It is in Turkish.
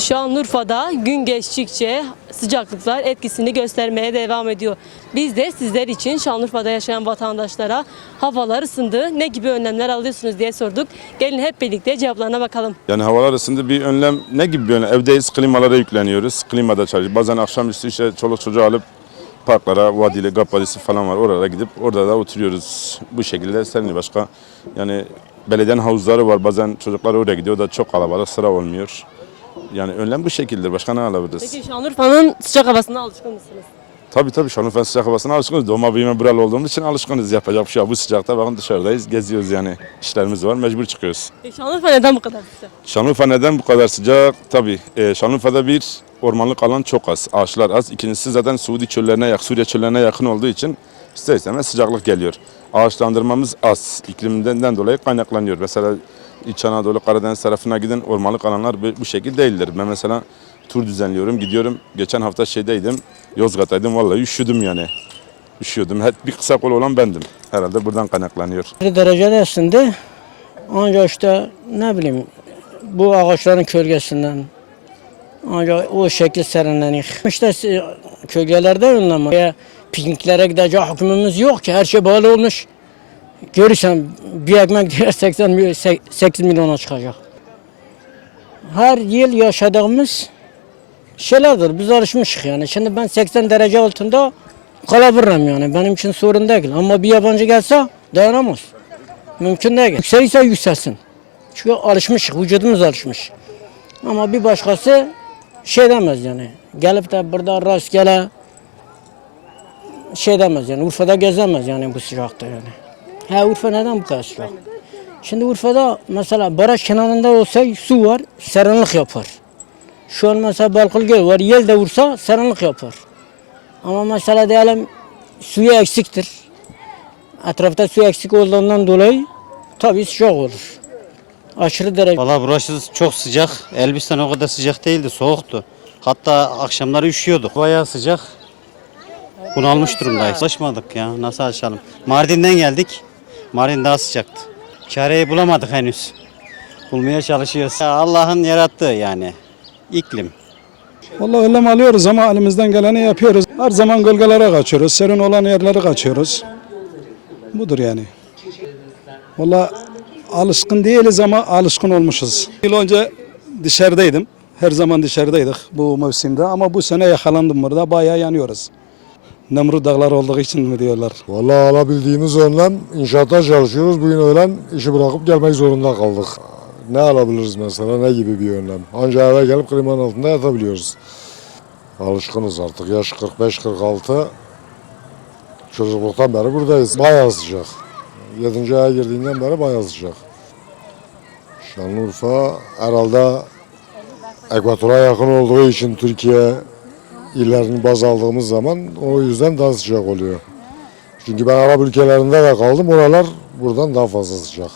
Şanlıurfa'da gün geçtikçe sıcaklıklar etkisini göstermeye devam ediyor. Biz de sizler için Şanlıurfa'da yaşayan vatandaşlara havalar ısındı, ne gibi önlemler alıyorsunuz diye sorduk. Gelin hep birlikte cevaplarına bakalım. Yani havalar ısındı bir önlem ne gibi bir önlem? Evdeyiz klimalara yükleniyoruz. Klimada çalışıyoruz. Bazen akşamüstü işte çoluk çocuğu alıp parklara, vadili, Gap Vadisi falan var. Orada gidip orada da oturuyoruz. Bu şekilde seninle başka yani belediyenin havuzları var. Bazen çocuklar oraya gidiyor. Da çok kalabalık sıra olmuyor. Yani önlem bu şekildir. Başka ne alabiliriz? Peki Şanlıurfa'nın sıcak havasına alışkın mısınız? Tabii tabii Şanlıurfa sıcak havasına alışkınız. Doğma büyüme buralı olduğumuz için alışkınız. Yapacak bir şey yok. Bu sıcakta bakın dışarıdayız. Geziyoruz yani. İşlerimiz var. Mecbur çıkıyoruz. Peki Şanlıurfa neden bu kadar sıcak? Şanlıurfa neden bu kadar sıcak? Tabii e, Şanlıurfa'da bir ormanlık alan çok az, ağaçlar az. İkincisi zaten Suudi çöllerine, yak- Suriye çöllerine yakın olduğu için ister istemez sıcaklık geliyor. Ağaçlandırmamız az, iklimden dolayı kaynaklanıyor. Mesela İç Anadolu, Karadeniz tarafına giden ormanlık alanlar bu, şekilde değildir. Ben mesela tur düzenliyorum, gidiyorum. Geçen hafta şeydeydim, Yozgat'taydım. Vallahi üşüdüm yani. Üşüyordum. Hep bir kısa kol olan bendim. Herhalde buradan kaynaklanıyor. Bir derecede ısındı. Ancak işte ne bileyim bu ağaçların kölgesinden ancak o şekilde serinlenik. İşte kölgelerde önlem. Pikniklere gidecek hükmümüz yok ki her şey bağlı olmuş. Görürsen bir ekmek diğer 80 milyon, 8 milyona çıkacak. Her yıl yaşadığımız şeylerdir. Biz alışmışız yani. Şimdi ben 80 derece altında kalabilirim yani. Benim için sorun değil. Ama bir yabancı gelse dayanamaz. Mümkün değil. Yükselirse yükselsin. Çünkü alışmış, vücudumuz alışmış. Ama bir başkası şey demez yani. Gelip de burada rastgele şey demez yani. Urfa'da gezemez yani bu sıcakta yani. Ha Urfa neden bu kadar sıcak? Şimdi Urfa'da mesela baraj kenarında olsa su var, serinlik yapar. Şu an mesela Balkıl Göl var, yel de vursa serinlik yapar. Ama mesela diyelim suyu eksiktir. Etrafta su eksik olduğundan dolayı tabii sıcak olur. Aşırı derece. Valla burası çok sıcak. Elbistan o kadar sıcak değildi, soğuktu. Hatta akşamları üşüyorduk. Bayağı sıcak. Bunalmış durumdayız. Alışmadık ya, nasıl alışalım? Mardin'den geldik. Mardin daha sıcaktı. Çareyi bulamadık henüz. Bulmaya çalışıyoruz. Allah'ın yarattığı yani. iklim. Vallahi önlem alıyoruz ama elimizden geleni yapıyoruz. Her zaman gölgelere kaçıyoruz. Serin olan yerlere kaçıyoruz. Budur yani. Vallahi alışkın değiliz ama alışkın olmuşuz. Yıl önce dışarıdaydım. Her zaman dışarıdaydık bu mevsimde ama bu sene yakalandım burada. Bayağı yanıyoruz. Nemrut dağları olduğu için mi diyorlar? Vallahi alabildiğimiz önlem inşaatta çalışıyoruz. Bugün öğlen işi bırakıp gelmek zorunda kaldık. Ne alabiliriz mesela ne gibi bir önlem? Ancak eve gelip klimanın altında yatabiliyoruz. Alışkınız artık. Yaş 45-46. Çocukluktan beri buradayız. Bayağı sıcak. 7. aya girdiğinden beri bayağı sıcak. Şanlıurfa herhalde ekvatora yakın olduğu için Türkiye illerini baz aldığımız zaman o yüzden daha sıcak oluyor. Çünkü ben Arap ülkelerinde de kaldım. Oralar buradan daha fazla sıcak.